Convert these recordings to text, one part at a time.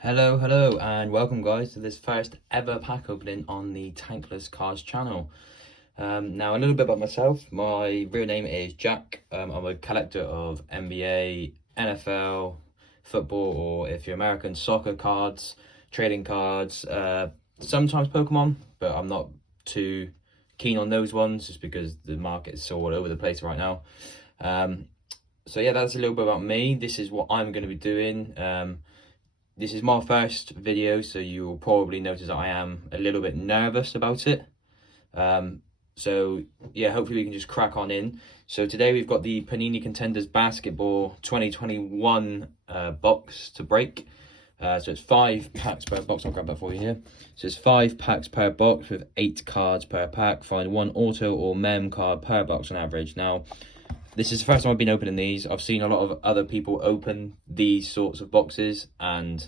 Hello, and welcome, guys, to this first ever pack opening on the Tankless Cards channel. Now, a little bit about myself. My real name is Jack. I'm a collector of NBA, NFL, football, or if you're American, soccer cards, trading cards, sometimes Pokemon, but I'm not too keen on those ones just because the market is so all over the place right now. So yeah, that's a little bit about me. This is what I'm going to be doing. This is my first video, so you'll probably notice that I am a little bit nervous about it. So yeah, hopefully we can just crack on in. So today we've got the Panini Contenders Basketball 2021 box to break. So it's 5 packs per box. I'll grab that for you here. So it's 5 packs per box with 8 cards per pack. Find 1 auto or mem card per box on average. Now, this is the first time I've been opening these. I've seen a lot of other people open these sorts of boxes, and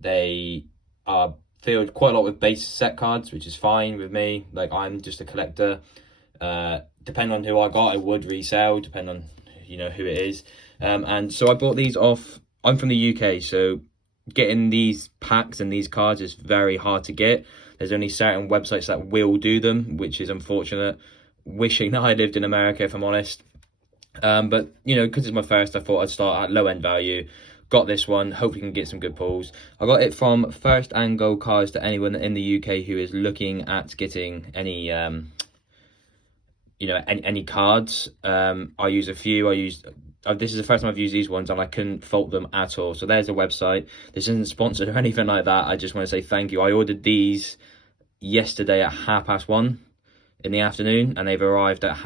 they are filled quite a lot with base set cards, which is fine with me. Like, I'm just a collector. Depending on who I got, I would resell, depending on who it is. And so I bought these off. I'm from the UK, so getting these packs and these cards is very hard to get. There's only certain websites that will do them, which is unfortunate. Wishing that I lived in America, if I'm honest. But because it's my first, I thought I'd start at low end value. Got this one, hope we can get some good pulls. I got it from First and Goal Cards to anyone in the UK who is looking at getting any any cards. I use a few. This is the first time I've used these ones, and I couldn't fault them at all. So there's a website. This isn't sponsored or anything like that. I just want to say thank you. I ordered these yesterday at 1:30 in the afternoon, and they've arrived at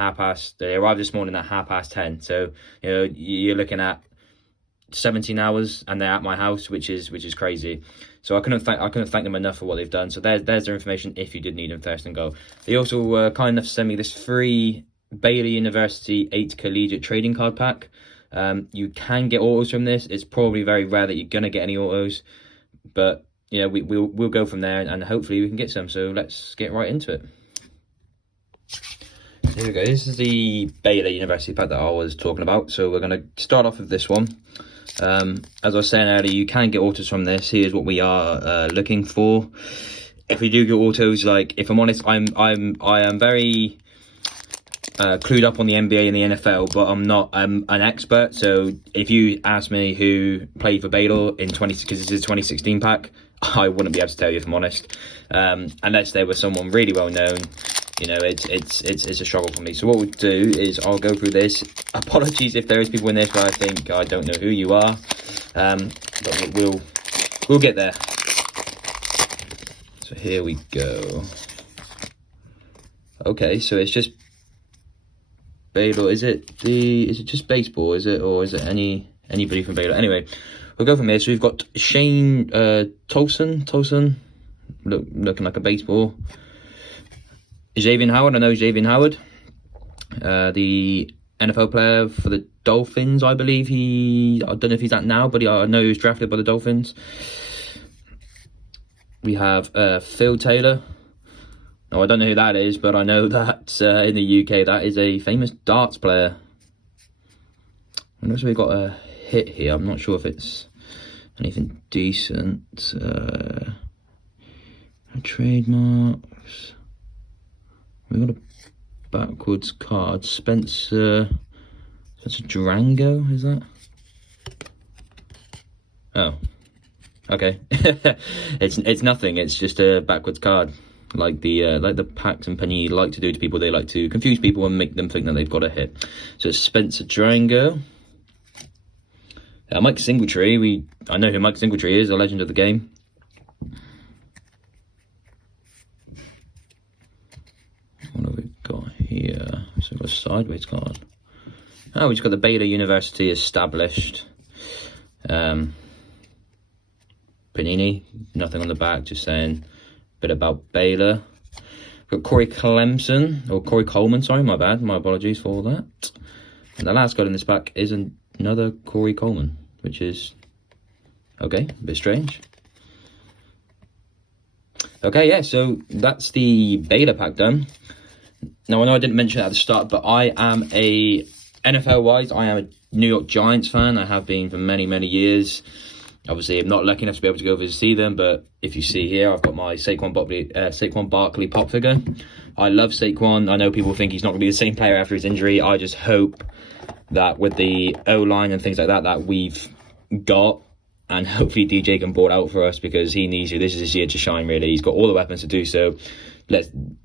they arrived this morning at 10:30. So you're looking at 17 hours, and they're at my house, which is crazy. So I couldn't thank them enough for what they've done. So there's their information if you did need them first and go. They also were kind enough to send me this free Baylor University 8 collegiate trading card pack. You can get autos from this. It's probably very rare that you're gonna get any autos, but we'll go from there, and hopefully we can get some. So let's get right into it. Here we go. This is the Baylor University pack that I was talking about. So we're going to start off with this one. As I was saying earlier, you can get autos from this. Here's what we are looking for. If we do get autos, like, if I'm honest, I am very clued up on the NBA and the NFL, but I'm not an expert. So if you ask me who played for Baylor in because this is a 2016 pack, I wouldn't be able to tell you, if I'm honest, unless they were someone really well known. It's a struggle for me. So what we'll do is I'll go through this. Apologies if there is people in this where I don't know who you are, but we'll get there. So here we go. Okay, so it's just Baylor. Is it just baseball? Is it, or is it anybody from Baylor? Anyway, we'll go from here. So we've got Shane Tolson, looking like a baseball. Xavier Howard, I know Xavier Howard, the NFL player for the Dolphins, I believe. I don't know if he's at now, but I know he was drafted by the Dolphins. We have Phil Taylor. No, I don't know who that is, but I know that in the UK, that is a famous darts player. I know we've got a hit here. I'm not sure if it's anything decent. Trademarks. We've got a backwards card. Spencer Durango, is that? Oh, okay. It's nothing. It's just a backwards card, like the packs and Panini like to do to people. They like to confuse people and make them think that they've got a hit. So it's Spencer Durango. Mike Singletary. I know who Mike Singletary is, a legend of the game. What have we got here? So we've got a sideways card. Oh, we've just got the Baylor University established. Panini, nothing on the back, just saying a bit about Baylor. We've got Corey Coleman, sorry, my bad. My apologies for all that. And the last card in this pack is another Corey Coleman, which is, okay, a bit strange. Okay, yeah, so that's the Baylor pack done. Now, I know I didn't mention it at the start, but I am NFL-wise, I am a New York Giants fan. I have been for many, many years. Obviously, I'm not lucky enough to be able to go over to see them, but if you see here, I've got my Saquon Barkley pop figure. I love Saquon. I know people think he's not going to be the same player after his injury. I just hope that with the O-line and things like that that we've got, and hopefully DJ can ball out for us, because he needs to. This is his year to shine, really. He's got all the weapons to do so.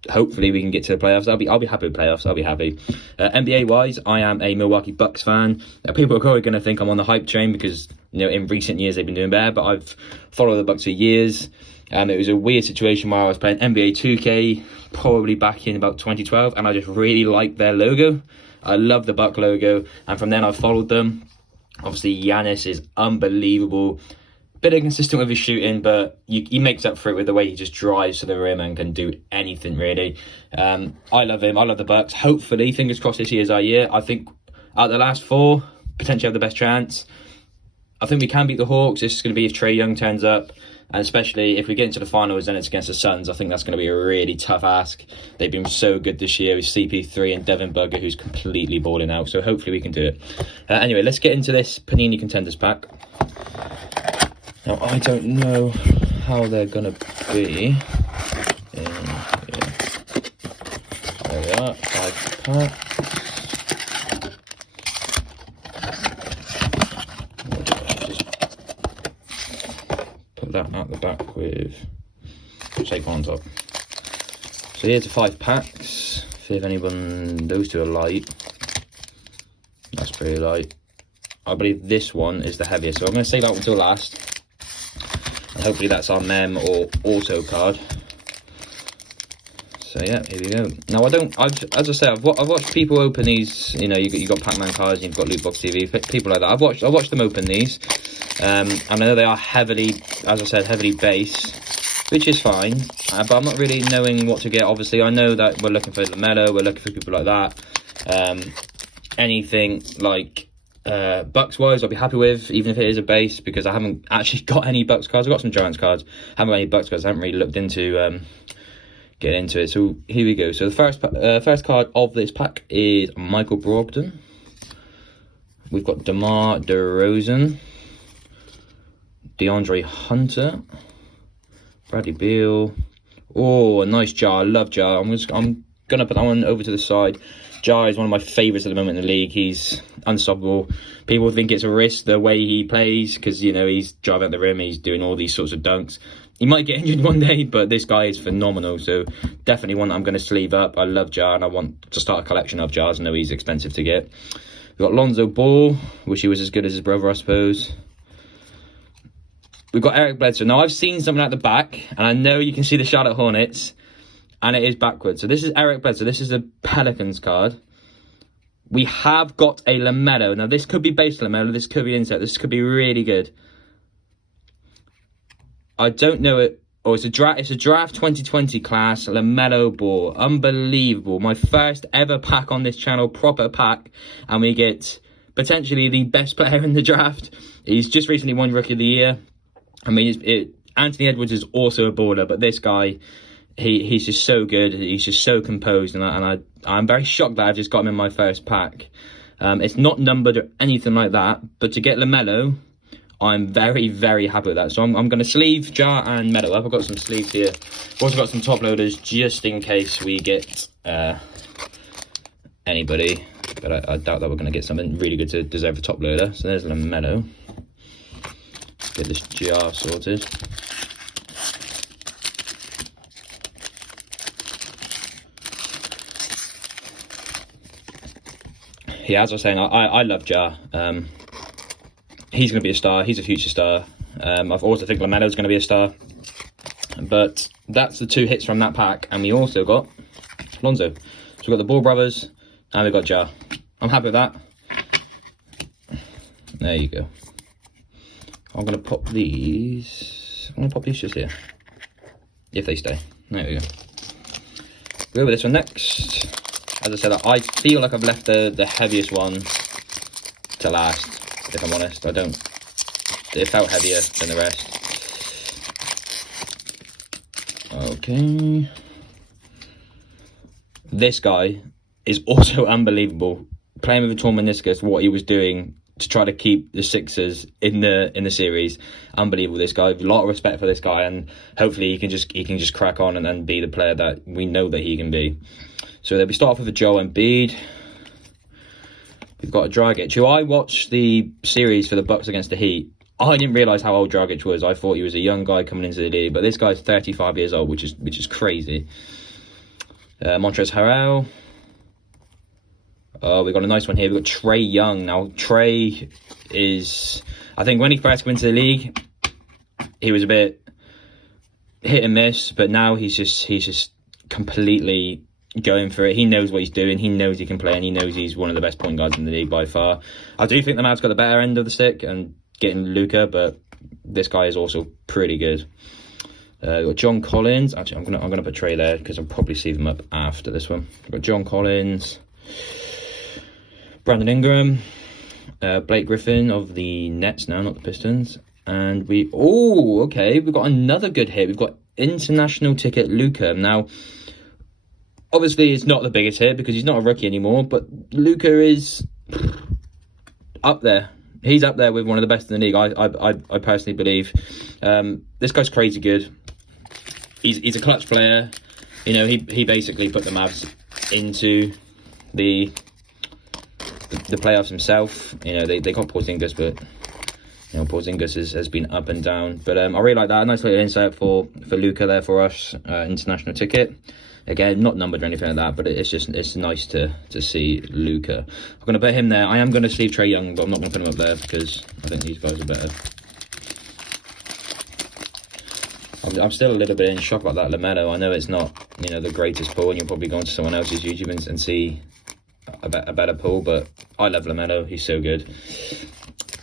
Hopefully we can get to the playoffs. I'll be happy with playoffs. I'll be happy. NBA wise, I am a Milwaukee Bucks fan. People are probably going to think I'm on the hype train because, you know, in recent years they've been doing better, but I've followed the Bucks for years. It was a weird situation where I was playing NBA 2K probably back in about 2012, and I just really liked their logo. I love the Buck logo, and from then I've followed them. Obviously, Giannis is unbelievable. Bit inconsistent with his shooting, but he makes up for it with the way he just drives to the rim and can do anything, really. I love him. I love the Bucks. Hopefully, fingers crossed, this year's our year. I think out the last four, potentially have the best chance. I think we can beat the Hawks. This is going to be if Trae Young turns up, and especially if we get into the finals and it's against the Suns. I think that's going to be a really tough ask. They've been so good this year with CP3 and Devin Booker, who's completely balling out. So hopefully we can do it. Anyway, let's get into this Panini contenders pack. Now, I don't know how they're going to be. There we are, 5 packs. Put that at the back with Saquon on top. So here's the 5 packs. See if anyone, those two are light. That's pretty light. I believe this one is the heaviest, so I'm going to save that one until last. And hopefully that's our mem or auto card. So yeah, here we go. Now as I say, I've watched people open these. You know, you got Pac-Man cards, you've got Loot Box TV, people like that. I've watched them open these, and I know they are heavily, as I said, heavily base, which is fine. But I'm not really knowing what to get. Obviously, I know that we're looking for LaMelo, we're looking for people like that. Anything like Bucks wise, I'll be happy with, even if it is a base, because I haven't actually got any Bucks cards. I've got some Giants cards, haven't got any Bucks cards. I haven't really looked into get into it. So here we go. So the first card of this pack is Michael Brogdon. We've got DeMar DeRozan, DeAndre Hunter, Bradley Beal. Oh, a nice Jar. I love Jar. I'm gonna put that one over to the side. Jar is one of my favourites at the moment in the league. He's unstoppable. People think it's a risk the way he plays, because, you know, he's driving at the rim, he's doing all these sorts of dunks. He might get injured one day, but this guy is phenomenal. So definitely one that I'm going to sleeve up. I love Jar, and I want to start a collection of Jars. I know he's expensive to get. We've got Lonzo Ball. Wish he was as good as his brother, I suppose. We've got Eric Bledsoe. Now, I've seen something at the back, and I know you can see the Charlotte Hornets, and it is backwards. So this is Eric Bledsoe. This is a Pelicans card. We have got a LaMelo. Now, this could be base LaMelo. This could be insert. This could be really good. I don't know it. Oh, it's a draft 2020 class LaMelo Ball. Unbelievable. My first ever pack on this channel, proper pack. And we get potentially the best player in the draft. He's just recently won Rookie of the Year. I mean, Anthony Edwards is also a baller, but this guy, he's just so good. He's just so composed, and I'm very shocked that I've just got him in my first pack. It's not numbered or anything like that, but to get LaMelo, I'm very, very happy with that. So I'm going to sleeve Jar and Melo up. I've got some sleeves here. I've also got some top loaders just in case we get anybody. But I doubt that we're going to get something really good to deserve a top loader. So there's LaMelo. Get this Jar sorted. Yeah, as I was saying, I love Jar. He's going to be a star. He's a future star. I also think LaMelo's going to be a star. But that's the 2 hits from that pack. And we also got Lonzo. So we've got the Ball brothers and we've got Jar. I'm happy with that. There you go. I'm going to pop these. I'm going to pop these just here. If they stay. There we go. We'll go with this one next. As I said, I feel like I've left the heaviest one to last, if I'm honest. It felt heavier than the rest. Okay. This guy is also unbelievable. Playing with a torn meniscus, what he was doing to try to keep the Sixers in the series. Unbelievable, this guy. A lot of respect for this guy, and hopefully he can just crack on and then be the player that we know that he can be. So then we start off with a Joel Embiid. We've got a Dragic, who I watched the series for the Bucks against the Heat. I didn't realise how old Dragic was. I thought he was a young guy coming into the league, but this guy's 35 years old, which is crazy. Montrezl Harrell. Oh, we got a nice one here. We've got Trey Young. Now, Trey is... I think when he first came into the league, he was a bit hit and miss, but now he's just completely going for it. He knows what he's doing. He knows he can play, and he knows he's one of the best point guards in the league by far. I do think the Mavs got the better end of the stick and getting Luka, but this guy is also pretty good. We've got John Collins. Actually, I'm gonna put Trey there because I'll probably see them up after this one. We've got John Collins, Brandon Ingram, Blake Griffin of the Nets now, not the Pistons. And we've got another good hit. We've got international ticket Luka. Now, obviously, it's not the biggest hit because he's not a rookie anymore, but Luka is up there. He's up there with one of the best in the league. I personally believe. This guy's crazy good. He's a clutch player. You know, he basically put the Mavs into the playoffs himself. You know, they got Porzingis, but you know, Porzingis has been up and down. But I really like that. A nice little insight for Luka there for us. International ticket. Again, not numbered or anything like that, but it's nice to see Luka. I'm going to put him there. I am going to leave Trey Young, but I'm not going to put him up there because I think these guys are better. I'm still a little bit in shock about that LaMelo. I know it's not, you know, the greatest pull, and you'll probably go onto someone else's YouTube and see a better pull, but I love LaMelo. He's so good.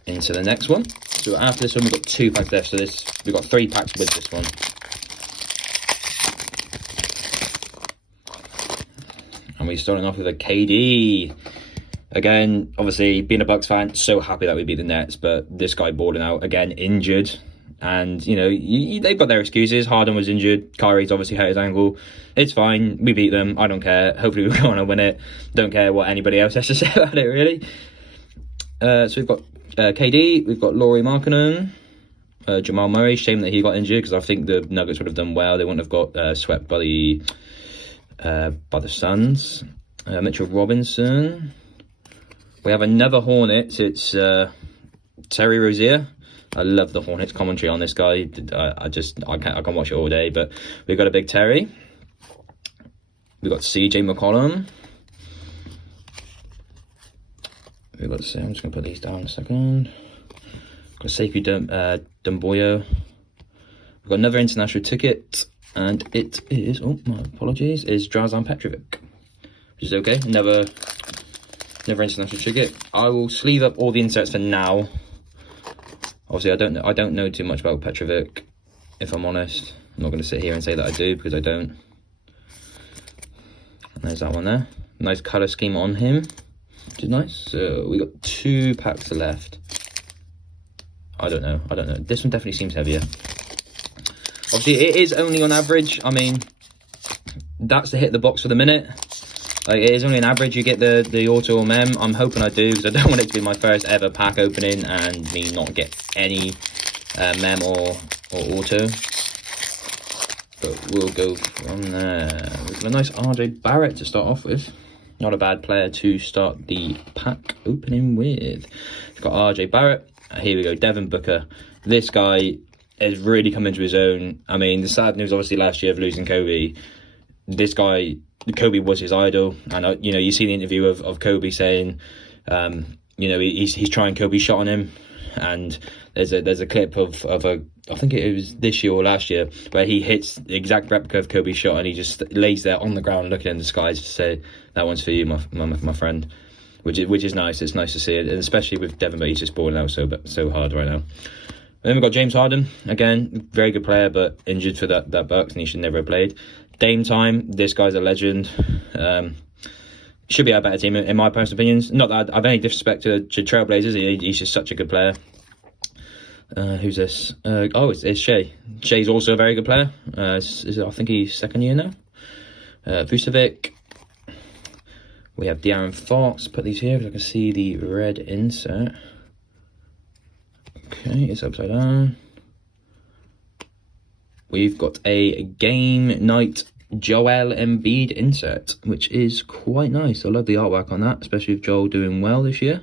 Into the next one. So after this one, we've got 2 packs left. So we've got 3 packs with this one. And we're starting off with a KD. Again, obviously, being a Bucks fan, so happy that we beat the Nets, but this guy balling out, again, injured. And, you know, they've got their excuses. Harden was injured. Kyrie's obviously hurt his ankle. It's fine. We beat them. I don't care. Hopefully we'll go on and win it. Don't care what anybody else has to say about it, really. So we've got KD. We've got Lauri Markkanen. Jamal Murray. Shame that he got injured because I think the Nuggets would have done well. They wouldn't have got swept by the Suns. Mitchell Robinson. We have another Hornets. It's Terry Rozier. I love the Hornets commentary on this guy. I can watch it all day. But we've got a big Terry. We've got CJ McCollum. I'm just going to put these down a second. We've got Sekou Doumbouya. We've got another international ticket. And it is, my apologies, is Drazen Petrovic. Which is okay. Never international ticket. I will sleeve up all the inserts for now. Obviously, I don't know too much about Petrovic, if I'm honest. I'm not going to sit here and say that I do, because I don't. And there's that one there. Nice colour scheme on him, which is nice. So we got 2 packs left. I don't know. This one definitely seems heavier. Obviously, it is only on average. I mean, that's to hit the box for the minute. Like, it is only an average. You get the auto or mem. I'm hoping I do, because I don't want it to be my first ever pack opening and me not get any mem or auto. But we'll go from there. We've got a nice RJ Barrett to start off with. Not a bad player to start the pack opening with. We've got RJ Barrett. Here we go, Devin Booker. This guy has really come into his own. I mean, the sad news, obviously, last year of losing Kobe. This guy, Kobe was his idol. And, you know, you see the interview of Kobe saying, you know, he's trying Kobe's shot on him. And there's a clip of I think it was this year or last year, where he hits the exact replica of Kobe's shot and he just lays there on the ground looking in the skies to say, that one's for you, my friend. Which is nice. It's nice to see it, and especially with Devin, but he's just balling out so hard right now. And then we've got James Harden, again, very good player, but injured for that Bucks, and he should never have played. Dame time, this guy's a legend. Should be our better team, in my personal opinions. Not that I've any disrespect to Trailblazers, he's just such a good player. Who's this? It's Shea. Shea's also a very good player. I think he's second year now. Vucevic. We have De'Aaron Fox. Put these here because I can see the red insert. Okay, it's upside down. We've got a game night Joel Embiid insert, which is quite nice. I love the artwork on that, especially with Joel doing well this year.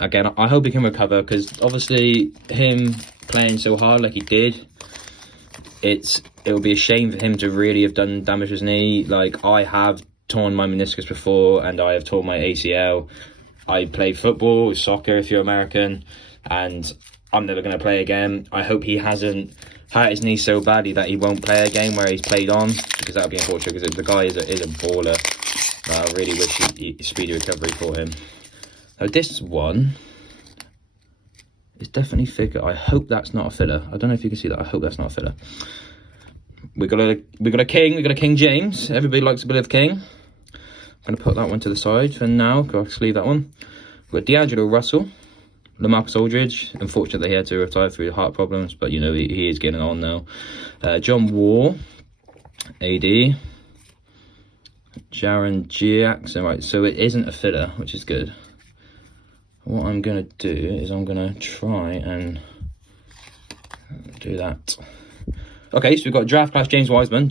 Again, I hope he can recover, because obviously him playing so hard like he did, it would be a shame for him to really have done damage to his knee. Like, I have torn my meniscus before, and I have torn my ACL. I play football, soccer if you're American, and I'm never going to play again. I hope he hasn't hurt his knee so badly that he won't play a game where he's played on, because that would be unfortunate, because the guy is a baller. I really wish he speedy recovery for him. Now this one is definitely thicker. I hope that's not a filler. I don't know if you can see that. I hope that's not a filler. We got a King James. Everybody likes a bit of King. I'm going to put that one to the side for now. I'll leave that one. We've got D'Angelo Russell, LaMarcus Aldridge. Unfortunately, he had to retire through heart problems, but you know he is getting on now. John Wall, AD, Jaren Jackson. Right, so it isn't a filler, which is good. What I'm going to do is I'm going to try and do that. Okay, so we've got draft class James Wiseman.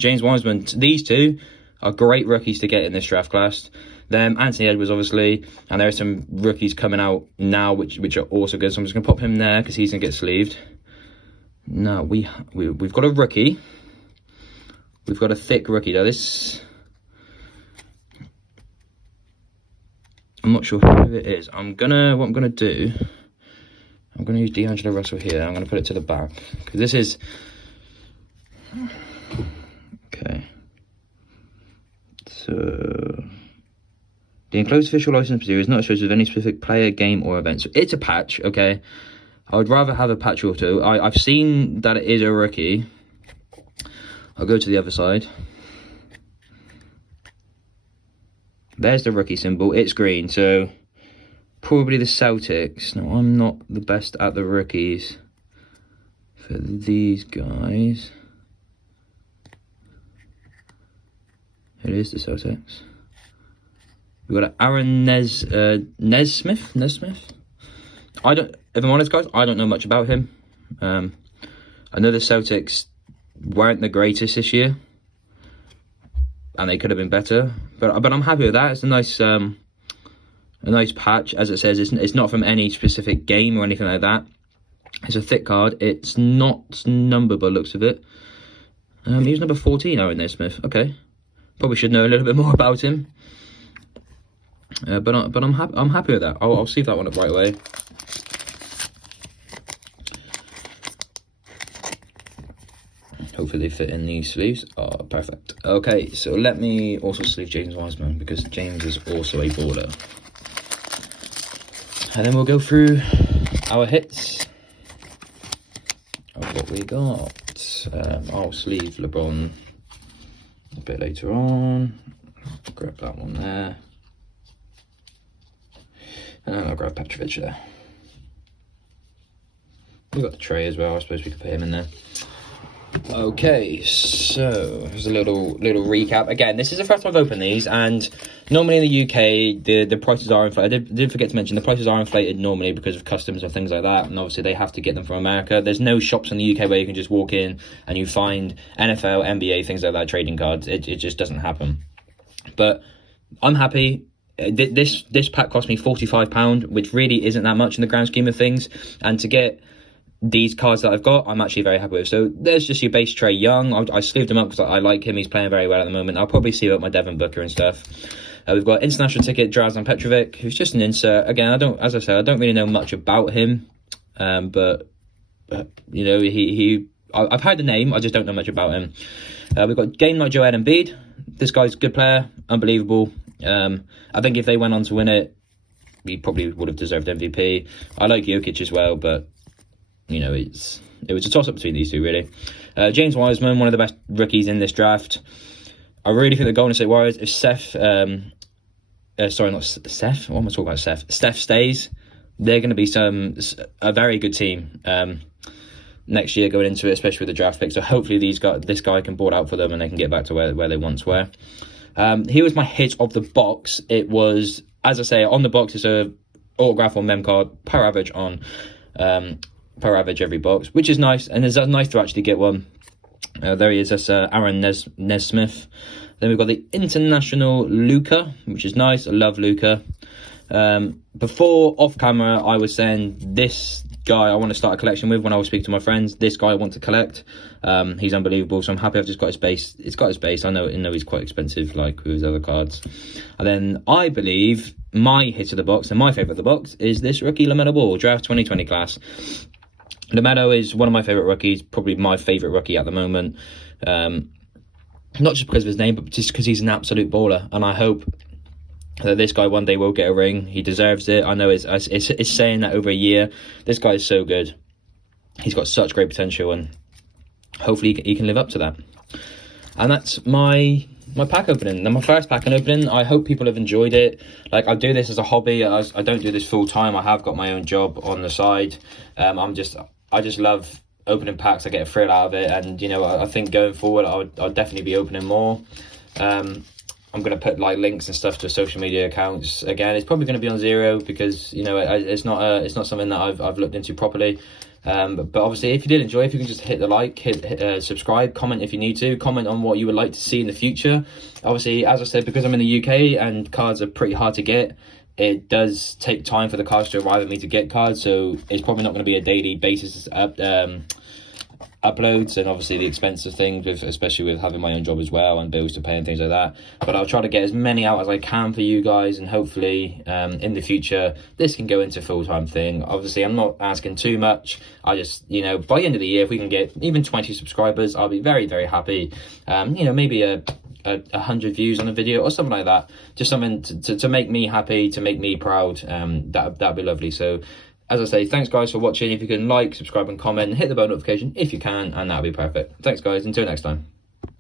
These two are great rookies to get in this draft class. Then Anthony Edwards, obviously, and there are some rookies coming out now which are also good. So I'm just going to pop him there because he's going to get sleeved. Now, we've got a rookie. We've got a thick rookie. Now, this... I'm not sure who it is. What I'm gonna do, I'm gonna use D'Angelo Russell here. I'm gonna put it to the back because this is okay. So the enclosed official license material is not associated with any specific player, game, or event. So it's a patch. Okay, I would rather have a patch auto. I've seen that it is a rookie. I'll go to the other side. There's the rookie symbol. It's green, so probably the Celtics. No, I'm not the best at the rookies for these guys. It is the Celtics. We've got Aaron Nesmith. If I'm honest, guys, I don't know much about him. I know the Celtics weren't the greatest this year, and they could have been better. But I'm happy with that. It's a nice patch. As it says, it's not from any specific game or anything like that. It's a thick card. It's not numbered by the looks of it. He's number 14, Aaron Nesmith. Okay, probably should know a little bit more about him. But I'm happy with that. I'll sleeve that one up right away. Hopefully they fit in these sleeves. Oh, perfect. Okay, so let me also sleeve James Wiseman because James is also a baller. And then we'll go through our hits of what we got. I'll sleeve LeBron a bit later on. Grab that one there. And I'll grab Petrovic there. We've got the tray as well. I suppose we could put him in there. Okay, so here's a little recap. Again, this is the first time I've opened these, and normally in the UK, the prices are inflated. I did forget to mention, the prices are inflated normally because of customs and things like that, and obviously they have to get them from America. There's no shops in the UK where you can just walk in and you find NFL, NBA, things like that, trading cards. It just doesn't happen. But I'm happy. This pack cost me £45, which really isn't that much in the grand scheme of things, and to get these cards that I've got, I'm actually very happy with. So there's just your base Trae Young. I sleeved him up because I like him. He's playing very well at the moment. I'll probably sleeve up my Devin Booker and stuff. We've got international ticket Drazen Petrovic, who's just an insert. Again, I don't really know much about him, but you know, I've heard the name. I just don't know much about him. We've got game night Joel Embiid. This guy's a good player, unbelievable. I think if they went on to win it, he probably would have deserved MVP. I like Jokic as well, but you know, it was a toss-up between these two, really. James Wiseman, one of the best rookies in this draft. I really think the Golden State Warriors, if Steph stays, they're going to be a very good team next year going into it, especially with the draft pick. So hopefully this guy can board out for them and they can get back to where they once were. Here was my hit of the box. It was, as I say, on the box, it's a autograph or mem card per average on per average every box, which is nice, and it's nice to actually get one. There he is. That's Aaron Nesmith. Then we've got the International Luca, which is nice. I love Luca. Before off camera, I was saying this guy I want to start a collection with. When I was speaking to my friends, this guy I want to collect. He's unbelievable, so I'm happy I've just got his base. It's got his base. I know he's quite expensive, like with his other cards. And then I believe my hit of the box and my favourite of the box is this rookie LAMELO Ball, draft 2020 class. LAMELO is one of my favourite rookies, probably my favourite rookie at the moment. Not just because of his name, but just because he's an absolute baller. And I hope that this guy one day will get a ring. He deserves it. I know it's saying that over a year. This guy is so good. He's got such great potential, and hopefully he can live up to that. And that's my pack opening. Now, my first pack opening. I hope people have enjoyed it. Like, I do this as a hobby. I don't do this full time. I have got my own job on the side. I just love opening packs. I get a thrill out of it, and you know, I think going forward I'll definitely be opening more. I'm going to put like links and stuff to social media accounts. Again, it's probably going to be on zero because, you know, it's not something that I've looked into properly. But obviously, if you did enjoy, if you can just hit the like, hit subscribe, comment if you need to, comment on what you would like to see in the future. Obviously, as I said, because I'm in the UK and cards are pretty hard to get, it does take time for the cards to arrive at me to get cards, so it's probably not going to be a daily basis uploads, and obviously the expensive things, especially with having my own job as well and bills to pay and things like that. But I'll try to get as many out as I can for you guys, and hopefully in the future this can go into a full-time thing. Obviously, I'm not asking too much. I just, you know, by the end of the year, if we can get even 20 subscribers, I'll be very, very happy. You know, maybe a 100 views on a video or something like that, just something to make me happy, to make me proud. That'd be lovely. So as I say, thanks guys for watching. If you can like, subscribe and comment, hit the bell notification if you can, and that'll be perfect. Thanks guys, until next time.